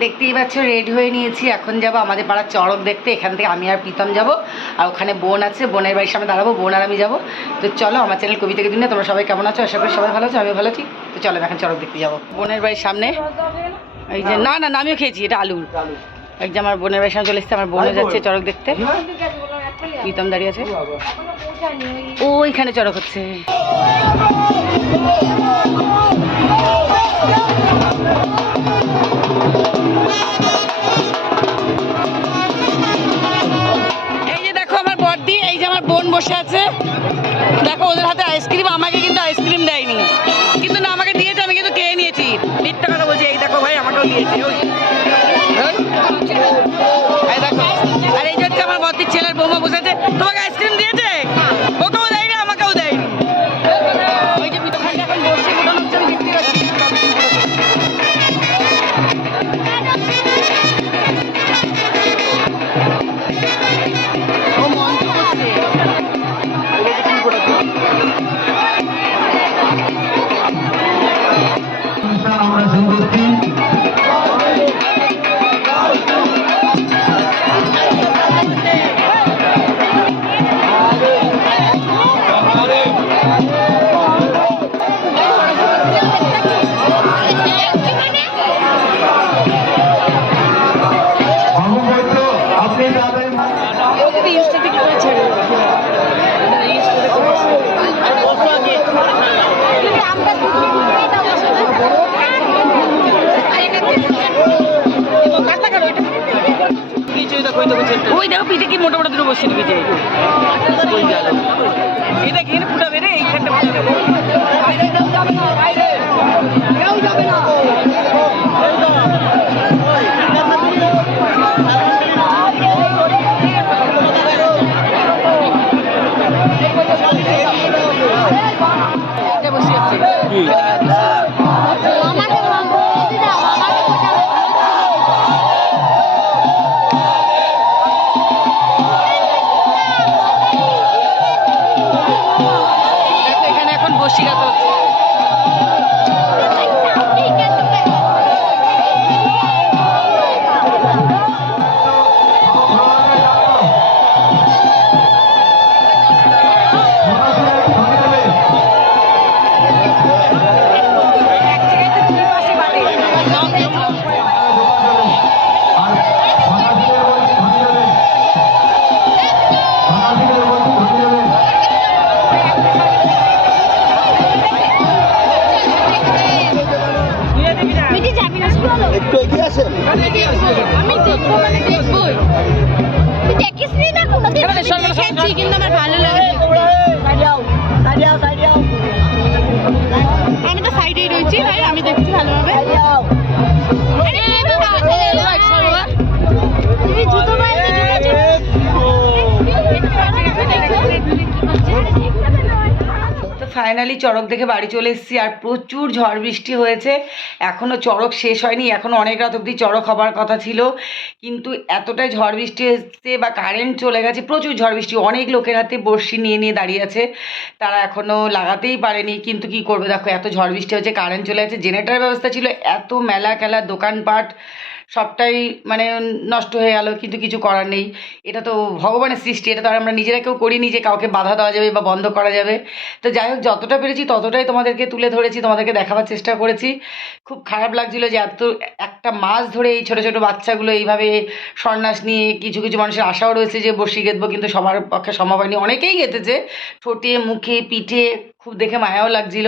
দেখতেই পাচ্ছ রেডি হয়ে নিয়েছি। এখন যাব আমাদের পাড়ার চড়ক দেখতে। এখান থেকে আমি আর প্রীতম যাব। আর ওখানে বোন আছে বোনের বাড়ির সামনে দাঁড়াবো বোন আর আমি যাব। তো চলো আমার চ্যানেল কবিতা দিনে তোমরা সবাই কেমন আছো? আশা করি সবাই ভালো আছো আমি ভালো আছি। তো চলো এখন চড়ক দেখতে যাব। বোনের বাড়ির সামনে। এই যে না না না আমিও খেয়েছি এটা আলুর এক যে আমার বোনের বাড়ির সামনে চলে এসছে আমার বোনও যাচ্ছে চড়ক দেখতে। প্রীতম দাঁড়িয়ে আছে। ও এখানে চড়ক হচ্ছে। এই যে দেখো আমার বর্দি, এই যে আমার বোন বসে আছে। দেখো, ওদের হাতে আইসক্রিম, আমাকে কিন্তু আইসক্রিম দেয়নি। কিন্তু না, আমাকে দিয়েছে, আমি কিন্তু খেয়ে নিয়েছি। মিথ্যা কথা বলছি, এই দেখো ভাই, আমাকেও দিয়েছে, ওই। এই দেখো। আমার বর্দির ছেলের বৌমা আপনি তাদের ও যদি ইনস্টা থেকে করে ওই দেখো পিঠে কি মোটা মোটা দুটো বসে এই দেখ এখানে ফুটাবে রে, এইখানটা ফুটাবে এটা এখানে একটু এগিয়ে আসেন। আমি দেখব মানে দেখবোই তুই দেখিস না কোনোদিন? আমি দেখেছি কিন্তু আমার ভালো লাগে ফাইনালি চড়ক দেখে বাড়ি চলে এসেছি আর প্রচুর ঝড় বৃষ্টি হয়েছে। এখনও চড়ক শেষ হয়নি এখনও অনেক রাত অবধি চড়ক হবার কথা ছিল। কিন্তু এতটাই ঝড় বৃষ্টি এসছে বা কারেন্ট চলে গেছে, প্রচুর ঝড় বৃষ্টি, অনেক লোকের হাতে বড়শি নিয়ে নিয়ে দাঁড়িয়ে আছে। তারা এখনও লাগাতেই পারেনি, কিন্তু কি করবে? দেখো, এত ঝড় বৃষ্টি হয়েছে কারেন্ট চলে গেছে জেনারেটার ব্যবস্থা ছিল, এত মেলা খেলা দোকানপাট সবটাই মানে নষ্ট হয়ে গেল, কিন্তু কিছু করার নেই। এটা তো ভগবানের সৃষ্টি, এটা তো আর আমরা নিজেরা কেউ করিনি যে কাউকে বাধা দেওয়া যাবে বা বন্ধ করা যাবে। তো যাই হোক, যতটা পেরেছি ততটাই তোমাদেরকে তুলে ধরেছি, তোমাদেরকে দেখাবার চেষ্টা করেছি। খুব খারাপ লাগছিল যে এত, একটা মাস ধরে এই ছোটো ছোটো বাচ্চাগুলো এইভাবে সন্ন্যাস নিয়ে কিছু কিছু মানুষের আশাও রয়েছে যে বসি গেঁথবো, কিন্তু সবার পক্ষে সম্ভব হয়নি। অনেকেই গেঁথেছে, ঠোঁটে, মুখে, পিঠে, খুব দেখে মায়াও লাগছিল।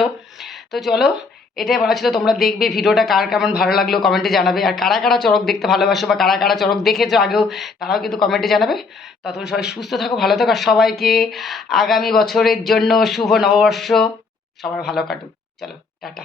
তো চলো এটাই বলা ছিল, তোমরা দেখবে ভিডিওটা কার কেমন ভালো লাগল কমেন্টে জানাবে। আর কারা কারা চড়ক দেখতে ভালোবাসো বা কারা কারা চড়ক দেখেছ আগেও, তারাও কিন্তু কমেন্টে জানাবে। ততক্ষণ সবাই সুস্থ থাকো, ভালো থাকো সবাইকে আগামী বছরের জন্য শুভ নববর্ষ। সবার ভালো কাটুক। চলো, টাটা।